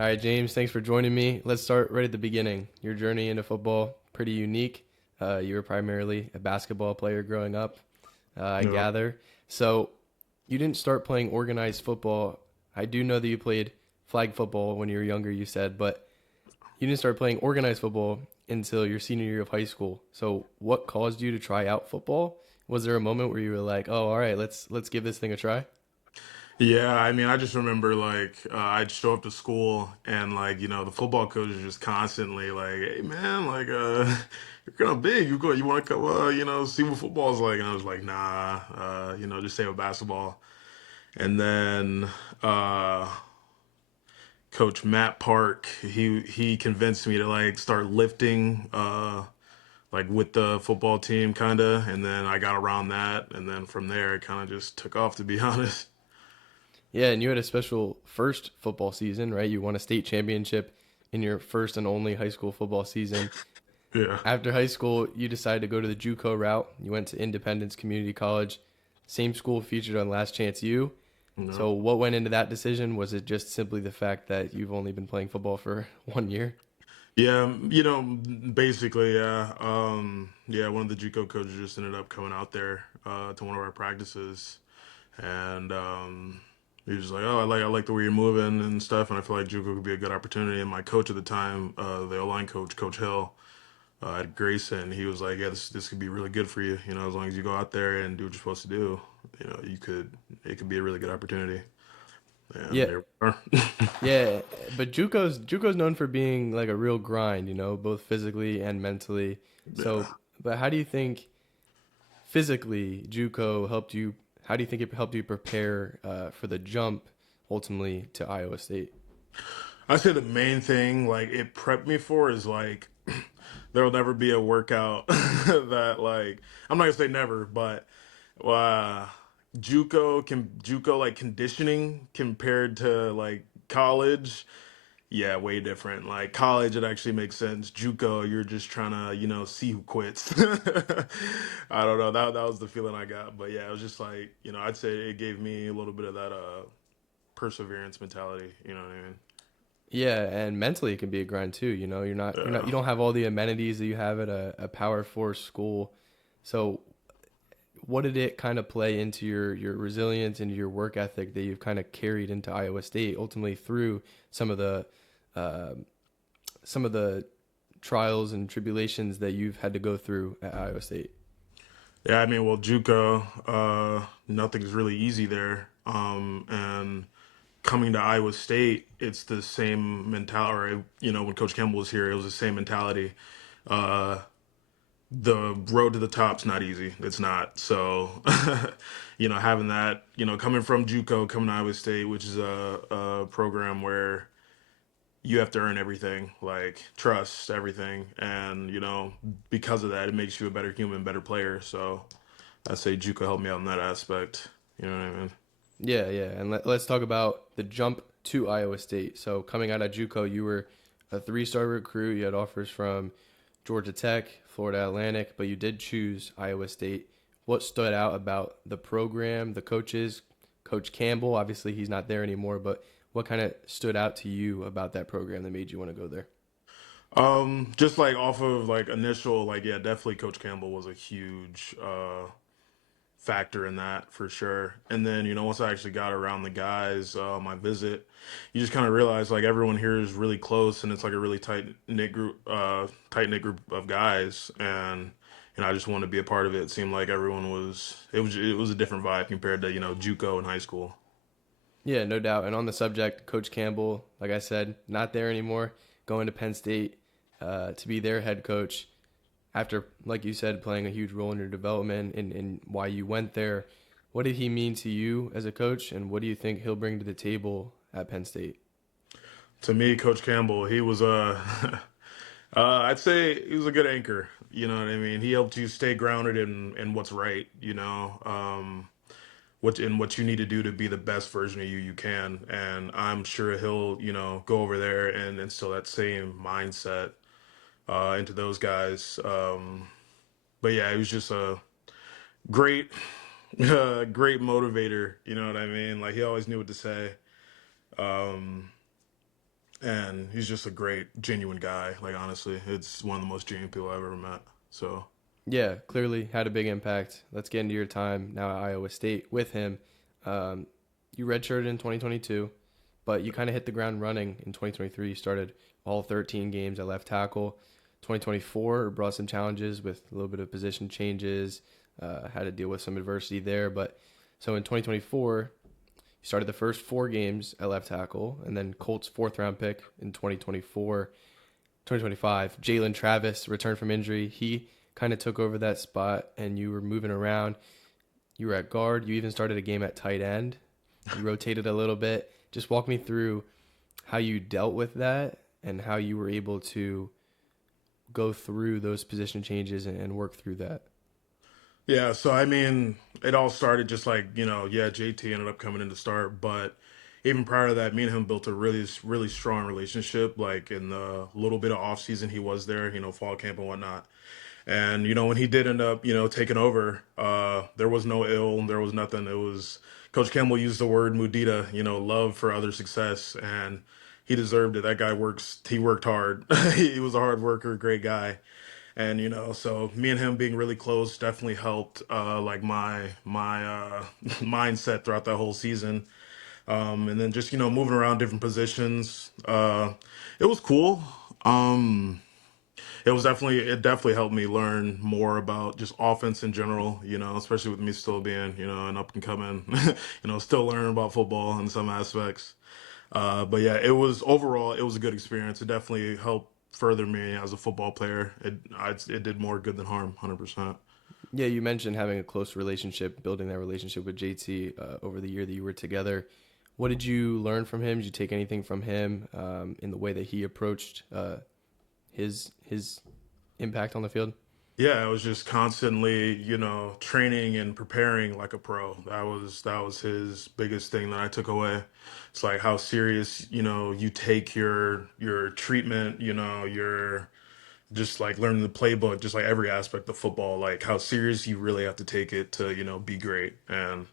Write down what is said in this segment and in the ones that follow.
All right, James, thanks for joining me. Let's start right at the beginning. Your journey into football, pretty unique. You were primarily a basketball player growing up, I Yeah. gather. So you didn't start playing organized football. I do know that you played flag football when you were younger, you said, but you didn't start playing organized football until your senior year of high school. So what caused you to try out football? Was there a moment where you were like, "Oh, all right, let's give this thing a try"? Yeah, I mean, I just remember I'd show up to school and the football coach is just constantly like, "Hey man, you're kind of big. You want to come see what football's like?" And I was like, "Nah, just stay with basketball." And then uh Coach Matt Park, he convinced me to start lifting with the football team kind of, and then I got around that and then from there it kind of just took off, to be honest. Yeah, and you had a special first football season, right? You won a state championship in your first and only high school football season. Yeah. After high school, you decided to go to the JUCO route. You went to Independence Community College. Same school featured on Last Chance U. No. So, what went into that decision? Was it just simply the fact that you've only been playing football for 1 year? Yeah, basically, yeah. Yeah, one of the JUCO coaches just ended up coming out there to one of our practices, and he was like, "Oh, I like the way you're moving and stuff, and I feel like JUCO could be a good opportunity." And my coach at the time, the O-line coach, Coach Hill, at Grayson, he was like, "Yeah, this could be really good for you. As long as you go out there and do what you're supposed to do, it could be a really good opportunity." And Yeah, there we are. yeah, but JUCO's known for being like a real grind, both physically and mentally. Yeah. So, but how do you think physically JUCO helped you? How do you think it helped you prepare for the jump ultimately to Iowa State? I say the main thing it prepped me for is there'll never be a workout that I'm not gonna say never, but uh JUCO conditioning compared to college, yeah, way different. Like college it actually makes sense. JUCO, you're just trying to, see who quits. I don't know. That was the feeling I got. But yeah, it was just I'd say it gave me a little bit of that perseverance mentality, you know what I mean? Yeah, and mentally it can be a grind too. You Yeah. don't have all the amenities that you have at a Power Four school. So, what did it kind of play into your resilience and your work ethic that you've kind of carried into Iowa State ultimately through some of the uh, some of the trials and tribulations that you've had to go through at Iowa State? Yeah, I mean, well, JUCO, nothing's really easy there. And coming to Iowa State, it's the same mentality. Or, when Coach Campbell was here, it was the same mentality. Uh, the road to the top's not easy. It's not. So, having that, coming from JUCO, coming to Iowa State, which is a program where you have to earn everything, like trust everything, and because of that, it makes you a better human, better player. So I say JUCO helped me out in that aspect. You know what I mean? Yeah, yeah, and let's talk about the jump to Iowa State. So coming out of JUCO, you were a three-star recruit. You had offers from Georgia Tech, Florida Atlantic, but you did choose Iowa State. What stood out about the program, the coaches, Coach Campbell? Obviously, he's not there anymore, but what kind of stood out to you about that program that made you want to go there? Just off of initial yeah, definitely Coach Campbell was a huge factor in that for sure. And then once I actually got around the guys, my visit, you just kind of realize everyone here is really close and it's like a really tight knit group of guys. And I just wanted to be a part of it. It seemed like everyone was it was a different vibe compared to JUCO in high school. Yeah, no doubt. And on the subject, Coach Campbell, like I said, not there anymore, going to Penn State to be their head coach after, like you said, playing a huge role in your development and why you went there. What did he mean to you as a coach, and what do you think he'll bring to the table at Penn State? To me, Coach Campbell, he was a I'd say he was a good anchor. You know what I mean? He helped you stay grounded in what's right. What you need to do to be the best version of you can. And I'm sure he'll go over there and instill that same mindset into those guys. But yeah, he was just a great great motivator. You know what I mean? Like he always knew what to say. Um, and he's just a great, genuine guy. Like honestly, it's one of the most genuine people I've ever met. So Yeah, clearly had a big impact. Let's get into your time now at Iowa State with him. Um, you redshirted in 2022, but you kind of hit the ground running in 2023. You started all 13 games at left tackle. 2024 brought some challenges with a little bit of position changes, had to deal with some adversity there. But so in 2024, you started the first 4 games at left tackle, and then Colts fourth round pick in 2024. 2025, Jalen Travis returned from injury. He kind of took over that spot, and you were moving around. You were at guard. You even started a game at tight end. You rotated a little bit. Just walk me through how you dealt with that and how you were able to go through those position changes and work through that. yeah, so I mean, it all started just like yeah, JT ended up coming in to start, but even prior to that, me and him built a really strong relationship. Like in the little bit of off season he was there, fall camp and whatnot. And when he did end up, taking over, there was no ill, there was nothing. It was Coach Campbell used the word mudita, love for other success, and he deserved it. That guy he worked hard. He was a hard worker, great guy. And so me and him being really close definitely helped like my mindset throughout that whole season. And then just moving around different positions. It was cool. Um it definitely helped me learn more about just offense in general, especially with me still being, an up and coming, still learning about football in some aspects. But yeah, it was a good experience. It definitely helped further me as a football player. It did more good than harm, 100%. Yeah, you mentioned having a close relationship, building that relationship with JT over the year that you were together. What did you learn from him? Did you take anything from him in the way that he approached his impact on the field? Yeah, it was just constantly, training and preparing like a pro. That was his biggest thing that I took away. It's like how serious, you take your treatment, your just like learning the playbook, just like every aspect of football, like how serious you really have to take it to, be great. And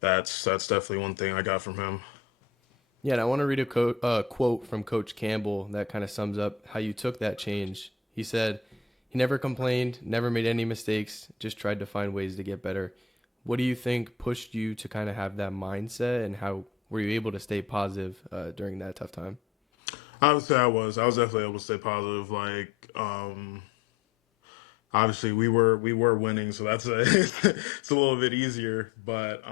that's definitely one thing I got from him. Yeah, and I want to read a quote from Coach Campbell that kind of sums up how you took that change. He said, he never complained, never made any mistakes, just tried to find ways to get better. What do you think pushed you to kind of have that mindset, and how were you able to stay positive during that tough time? I would say I was definitely able to stay positive. Like, obviously we were winning, so that's it's a little bit easier. But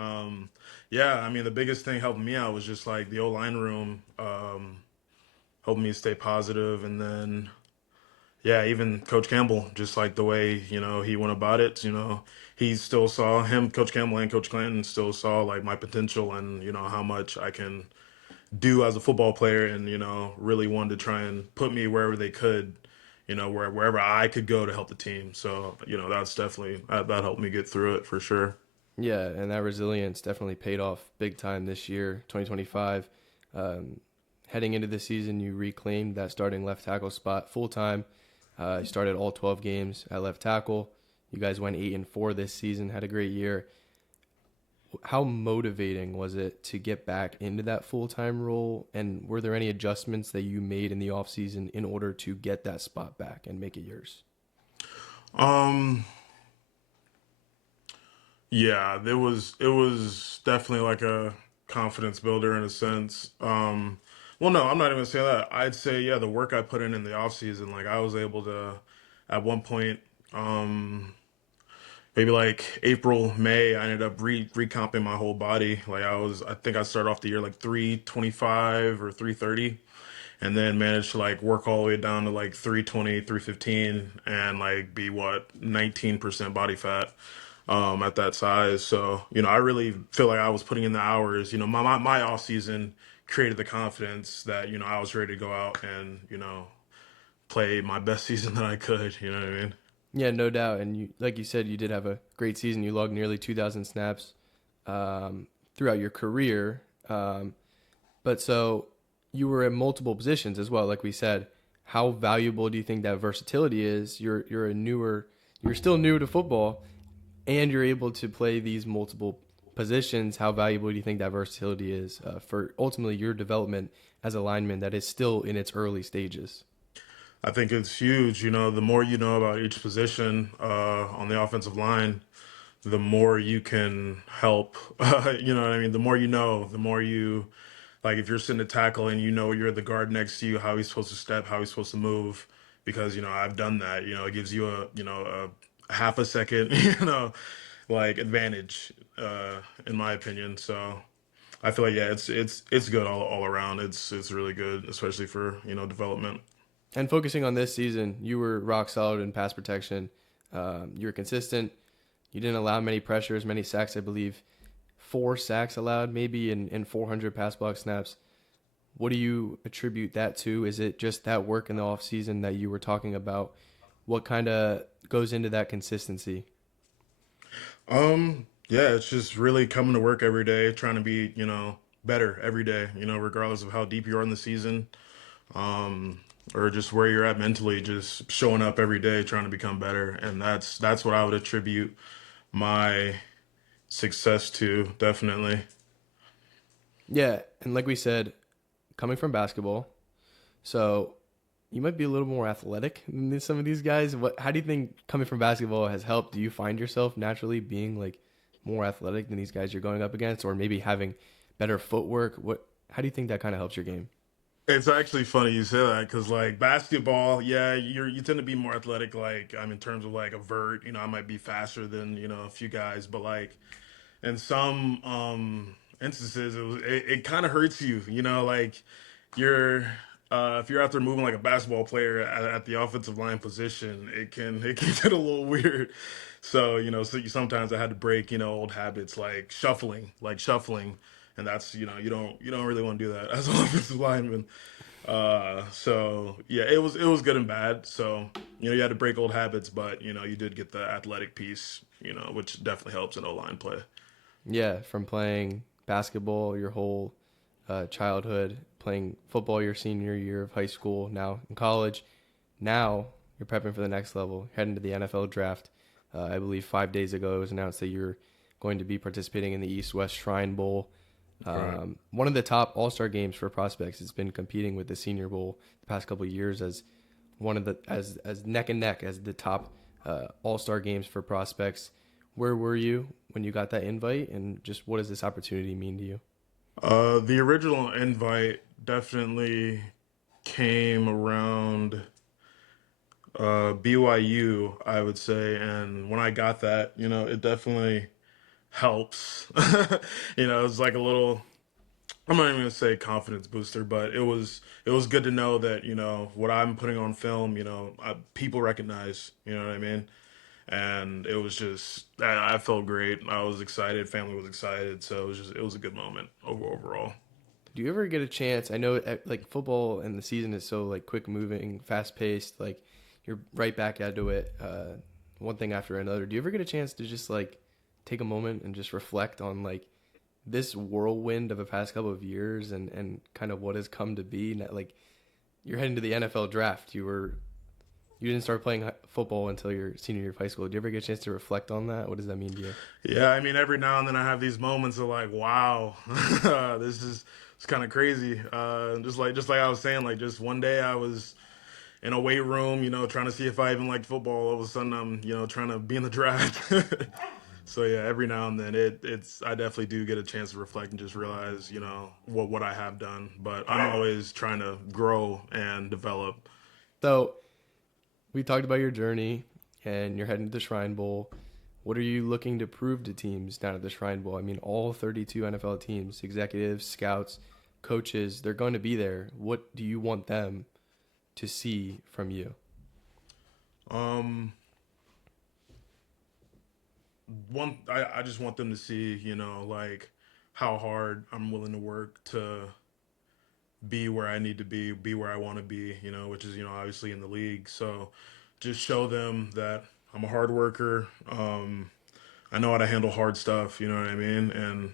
yeah, I mean the biggest thing helping me out was just like the O line room helped me stay positive, and then yeah, even Coach Campbell, just like the way he went about it. He still saw Coach Campbell and Coach Clanton still saw like my potential and how much I can do as a football player, and really wanted to try and put me wherever they could, wherever I could go to help the team. So that's definitely that helped me get through it for sure. Yeah, and that resilience definitely paid off big time this year, 2025. Um, Heading into the season, you reclaimed that starting left tackle spot full time. You started all 12 games at left tackle. You guys went 8-4 this season, had a great year. How motivating was it to get back into that full time role? And were there any adjustments that you made in the offseason in order to get that spot back and make it yours? Um, yeah, it was definitely like a confidence builder in a sense. Well, no, I'm not even gonna say that. I'd say yeah, the work I put in the off season, like I was able to, at one point, um, maybe like April, May, I ended up recomping my whole body. Like I think I started off the year like 325 or 330, and then managed to like work all the way down to like 320, 315, and like be what 19% body fat at that size. So I really feel like I was putting in the hours. My off season created the confidence that I was ready to go out and play my best season that I could. You know what I mean? Yeah, no doubt. And you, like you said, you did have a great season. You logged nearly 2,000 snaps throughout your career. But so you were in multiple positions as well. Like we said, how valuable do you think that versatility is? You're still new to football, and you're able to play these multiple positions, how valuable do you think that versatility is for ultimately your development as a lineman that is still in its early stages? I think it's huge. You know, the more you know about each position on the offensive line, the more you can help. You know what I mean? The more you know, the more you like. If you're sitting to tackle and you know you're the guard next to you, how he's supposed to step, how he's supposed to move, because I've done that. It gives you a half a second, like advantage, in my opinion. So I feel like yeah, it's good all around. It's really good, especially for development. And focusing on this season, you were rock solid in pass protection. You were consistent. You didn't allow many pressures, many sacks, I believe. 4 sacks allowed, maybe in 400 pass block snaps. What do you attribute that to? Is it just that work in the offseason that you were talking about? What kind of goes into that consistency? Yeah, it's just really coming to work every day, trying to be, better every day, regardless of how deep you are in the season, or just where you're at mentally, just showing up every day, trying to become better. And that's what I would attribute my success to, definitely. Yeah, and like we said, coming from basketball, so you might be a little more athletic than some of these guys. How do you think coming from basketball has helped? Do you find yourself naturally being like more athletic than these guys you're going up against, or maybe having better footwork? How do you think that kind of helps your game? It's actually funny you say that because like basketball, yeah, you tend to be more athletic. Like I'm in terms of like a vert, I might be faster than a few guys, but like in some instances it kind of hurts you, like you're if you're out there moving like a basketball player at the offensive line position, it can get a little weird. So sometimes I had to break old habits like shuffling, and that's you don't really want to do that as an offensive lineman. So yeah, it was good and bad. So you had to break old habits, but you did get the athletic piece, which definitely helps in O-line play. Yeah, from playing basketball your whole childhood, playing football your senior year of high school, now in college. Now you're prepping for the next level, heading to the NFL draft. I believe 5 days ago it was announced that you're going to be participating in the East West Shrine Bowl. Right. One of the top all-star games for prospects. It's been competing with the Senior Bowl the past couple of years as one of the as neck and neck as the top all-star games for prospects. Where were you when you got that invite, and just what does this opportunity mean to you? The original invite definitely came around BYU, I would say, and when I got that, it definitely helps. It's like a little. I'm not even gonna say confidence booster, but it was good to know that what I'm putting on film, people recognize. You know what I mean? And it was just I felt great. I was excited. Family was excited. So it was a good moment overall. Do you ever get a chance? I know like football and the season is so like quick moving, fast paced. Like you're right back into it, one thing after another. Do you ever get a chance to just like take a moment and just reflect on like this whirlwind of the past couple of years and kind of what has come to be? Like you're heading to the NFL draft. You didn't start playing football until your senior year of high school. Do you ever get a chance to reflect on that? What does that mean to you? Yeah, I mean, every now and then I have these moments of like, wow, this is it's kind of crazy. Just like I was saying, like just one day I was in a weight room, trying to see if I even liked football. All of a sudden I'm, trying to be in the draft. So yeah, every now and then it's I definitely do get a chance to reflect and just realize, what I have done. But I'm always trying to grow and develop. So we talked about your journey and you're heading to the Shrine Bowl. What are you looking to prove to teams down at the Shrine Bowl? I mean, all 32 NFL teams, executives, scouts, coaches, they're going to be there. What do you want them to see from you? Um, I just want them to see, like how hard I'm willing to work to be where I need to be where I want to be, which is, obviously in the league. So just show them that I'm a hard worker. I know how to handle hard stuff, you know what I mean? And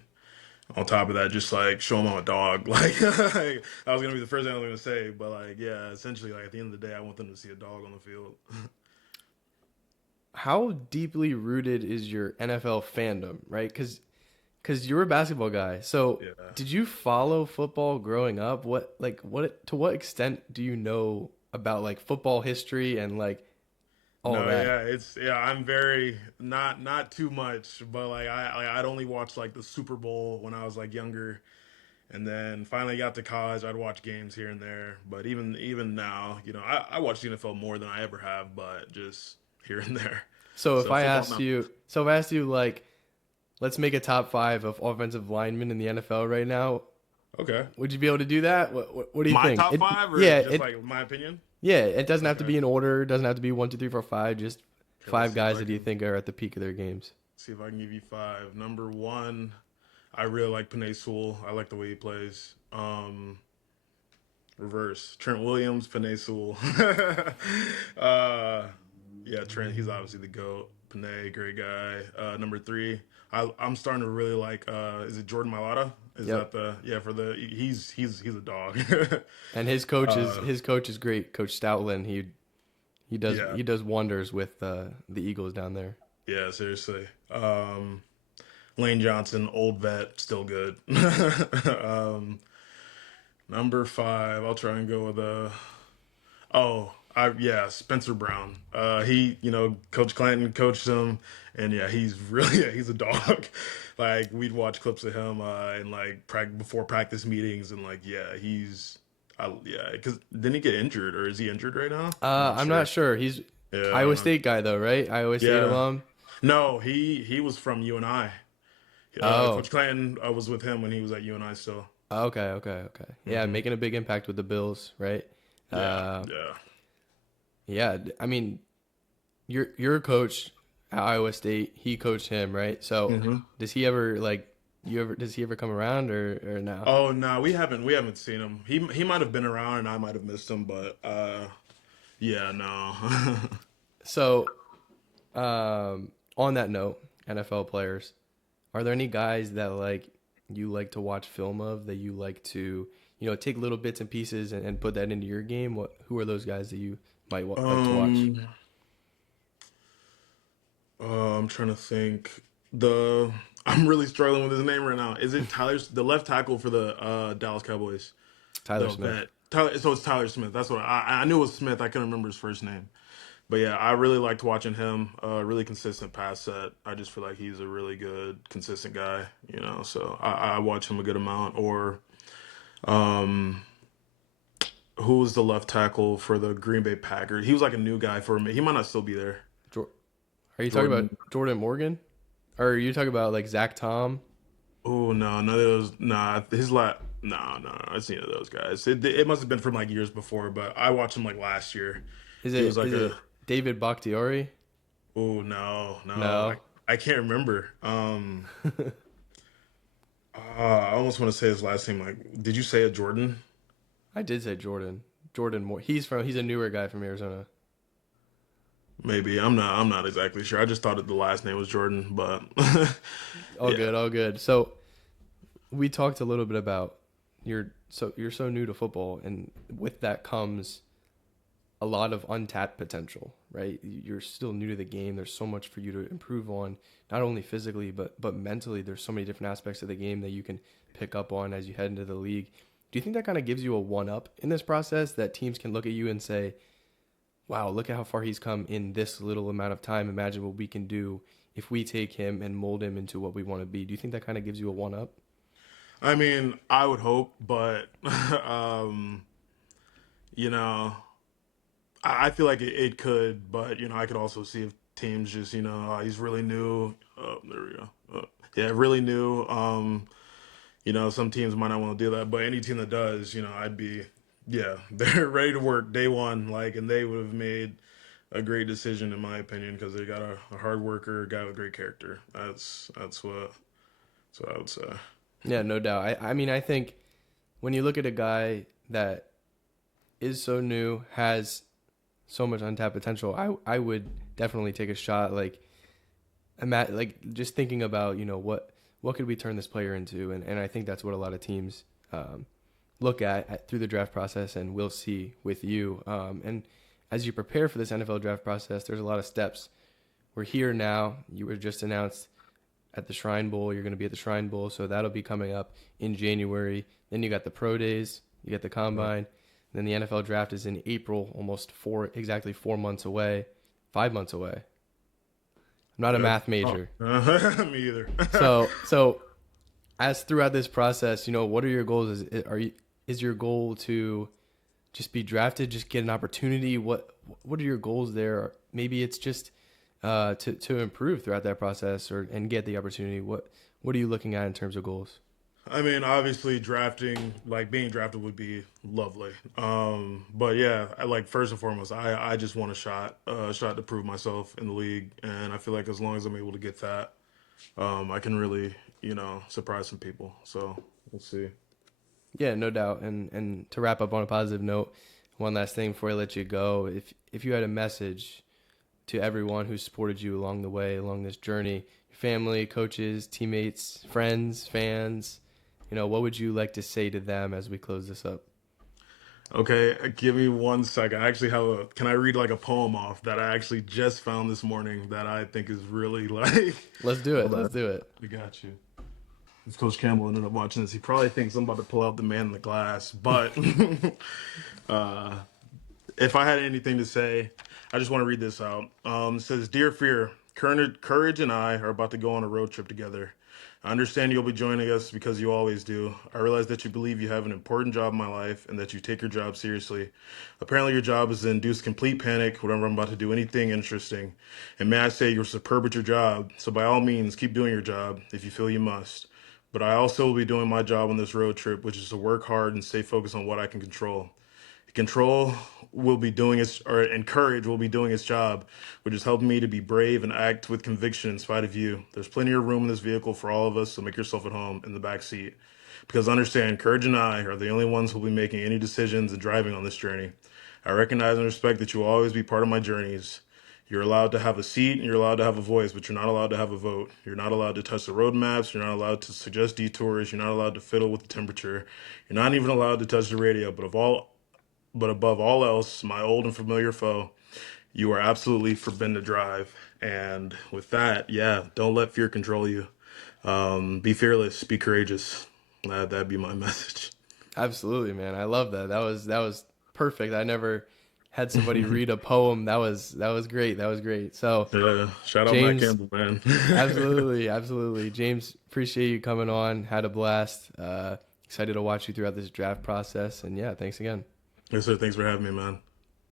on top of that, just like show them I'm a dog. Like I was gonna be the first thing I was gonna say, but like yeah, essentially like at the end of the day, I want them to see a dog on the field. How deeply rooted is your NFL fandom, right? Because because you're a basketball guy. So Yeah. did you follow football growing up? To what extent do you know about like football history and like all No, that? yeah, I'm very not too much, but like I'd only watch like the Super Bowl when I was like younger, and then finally got to college. I'd watch games here and there, but even now, I watch the NFL more than I ever have, but just here and there. So if So I football, asked not you, so if I asked you like, let's make a top five of offensive linemen in the NFL right now, okay. would you be able to do that? What do you My think? top five, or Yeah, just like my opinion? yeah, it doesn't have to Okay. be in order. It doesn't have to be one, two, three, four, five. Just Okay, let's five see if guys I that you can think are at the peak of their games. see if I can give you five. Number one, I really like Panay Sewell. I like the way he plays. Reverse Trent Williams, Panay Sewell. uh, yeah, Trent. He's obviously the goat. Panay, great guy. Number three, I'm starting to really like. Is it Jordan Mailata? Is Yep. that the yeah for the he's a dog. And uh, his coach is great, Coach Stoutland. yeah, He does wonders with the Eagles down there. yeah, seriously. Lane Johnson, old vet, still good. um, Number five, I'll try and go with yeah, Spencer Brown. Coach Clanton coached him, and yeah, he's really yeah, he's a dog. Like we'd watch clips of him and like before practice meetings, and like yeah, because didn't he get injured, or is he injured right now? I'm not I'm not sure. sure. He's Yeah, I don't Iowa know. State guy though, right? Iowa State Yeah, alum. no, he was from UNI. Oh, Coach Clanton was with him when he was at UNI still. okay. Yeah, Hmm. making a big impact with the Bills, right? Yeah, Uh, yeah. yeah. I mean, your coach at Iowa State. He coached him, right? So Hmm. does he ever like you ever? Does he ever come around or no? Oh no, we haven't seen him. He might have been around and I might have missed him, but yeah, no. So on that note, NFL players, are there any guys that like you like to watch film of that you like to, take little bits and pieces and put that into your game? Who are those guys that you might like to watch? um I'm trying to think. The I'm really struggling with his name right now. Is it the left tackle for the Dallas Cowboys? Tyler The Smith. vet. Tyler, so it's Tyler Smith. That's what I knew it was Smith. I couldn't remember his first name. But yeah, I really liked watching him. Really consistent pass set. I just feel like he's a really good, consistent guy. So I watch him a good amount. Or um, who was the left tackle for the Green Bay Packers? He was like a new guy for me. He might not still be there. Jor- Are you talking about Jordan. Jordan Morgan? Or are you talking about like Zach Tom? Oh no, none of those. Nah, his last. No. I've seen of those guys. It must have been from like years before, but I watched him like last year. Is He was it like is a. it David Bakhtiari? Oh no, No. I can't remember. I almost want to say his last name. Like, did you say it, Jordan? I did say Jordan. Jordan Moore. He's a newer guy from Arizona. Maybe I'm not exactly sure. I just thought the last name was Jordan, but All yeah. good, all good. So we talked a little bit about you're so new to football, and with that comes a lot of untapped potential, right? You're still new to the game. There's so much for you to improve on, not only physically but mentally. There's so many different aspects of the game that you can pick up on as you head into the league. Do you think that kind of gives you a one up in this process that teams can look at you and say, "Wow, look at how far he's come in this little amount of time. Imagine what we can do if we take him and mold him into what we want to be." Do you think that kind of gives you a one up? I mean, I would hope, but um, you know, I feel like it could, but I could also see if teams just he's really new. Oh, there we go. Yeah, really new. Some teams might not want to do that, but any team that does, I'd be, yeah, they're ready to work day one, like, and they would have made a great decision in my opinion because they got a hard worker, a guy with great character. That's what I would say. Yeah, no doubt. I mean, I think when you look at a guy that is so new, has so much untapped potential, I would definitely take a shot. Like just thinking about what could we turn this player into, and I think that's what a lot of teams look at through the draft process, and we'll see with you. And as you prepare for this NFL draft process, there's a lot of steps. We're here now. You were just announced at the Shrine Bowl. You're going to be at the Shrine Bowl, so that'll be coming up in January. Then you got the pro days, you get the combine. Then the NFL draft is in April, exactly 4 months away, 5 months away. I'm not a math major. Me either. So as throughout this process, what are your goals? Is your goal to just be drafted, just get an opportunity? What are your goals there? Maybe it's just to improve throughout that process and get the opportunity. What are you looking at in terms of goals? I mean, obviously, being drafted would be lovely. But yeah, first and foremost, I just want a shot to prove myself in the league, and I feel like as long as I'm able to get that, I can really, surprise some people. So we'll see. Yeah, no doubt. And to wrap up on a positive note, one last thing before I let you go, if you had a message to everyone who supported you along the way, along this journey, your family, coaches, teammates, friends, fans, what would you like to say to them as we close this up? Okay, give me 1 second. I actually have can I read like a poem off that I actually just found this morning that I think is really like, Let's do it. hold Let's on. do it. We got you. If Coach Campbell ended up watching this, he probably thinks I'm about to pull out the man in the glass. But uh, if I had anything to say, I just want to read this out. It says, "Dear Fear, Courage and I are about to go on a road trip together. I understand you'll be joining us because you always do. I realize that you believe you have an important job in my life and that you take your job seriously. Apparently, your job is to induce complete panic whenever I'm about to do anything interesting. And may I say, you're superb at your job, so by all means, keep doing your job if you feel you must. But I also will be doing my job on this road trip, which is to work hard and stay focused on what I can control. Control will be doing its, or and courage will be doing its job, which is helping me to be brave and act with conviction in spite of you. There's plenty of room in this vehicle for all of us, so make yourself at home in the back seat. Because understand, Courage and I are the only ones who will be making any decisions and driving on this journey. I recognize and respect that you will always be part of my journeys. You're allowed to have a seat and you're allowed to have a voice, but you're not allowed to have a vote. You're not allowed to touch the road maps. You're not allowed to suggest detours. You're not allowed to fiddle with the temperature. You're not even allowed to touch the radio. But above all else, my old and familiar foe, you are absolutely forbidden to drive. And with that, yeah, don't let fear control you. Be fearless, be courageous. That'd be my message. Absolutely, man. I love that. That was perfect. I never had somebody read a poem. That was great. That was great. So, Yeah, shout out Matt James, Campbell, man. absolutely, absolutely. James, appreciate you coming on. Had a blast. Excited to watch you throughout this draft process. And yeah, thanks again. Yes, sir. Thanks for having me, man.